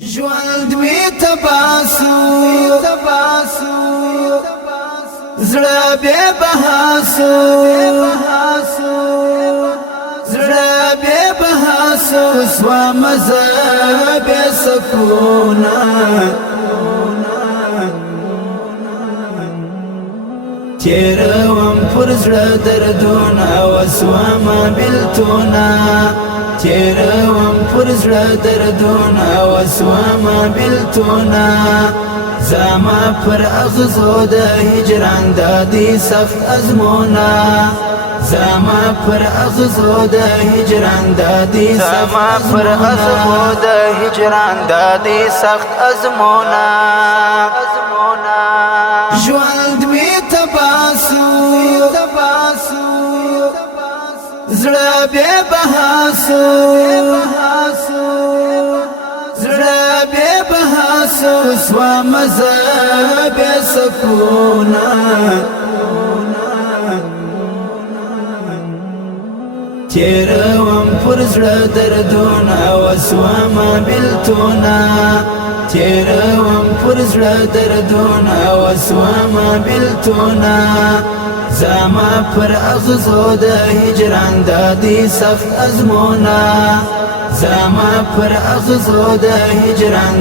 ژوند می تباسو زړه به بهاسو زړه به بهاسو سوا مزه به سکونا تیروم پر زړه دردونه وسوا ما بلتونه تیروم پر زړه دردونه وسوا ما بلتونه زما پر اغزو د هجران دادی سخت ازمونه زما پر اغزو د هجران دادی سخت ازمونه ژوند می تباسو زړه به بهاسو زړه به بهاسو سوا مزه به سکونا تیروم پر زړه دردونه وسوا ما بلتونه تیروم پر زړه دردونه وسوا ما بلتونه زما پر اغزو د هجران دادی سخت ازمونه زما پر اغزو د هجران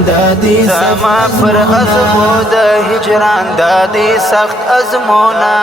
دادی سخت ازمونه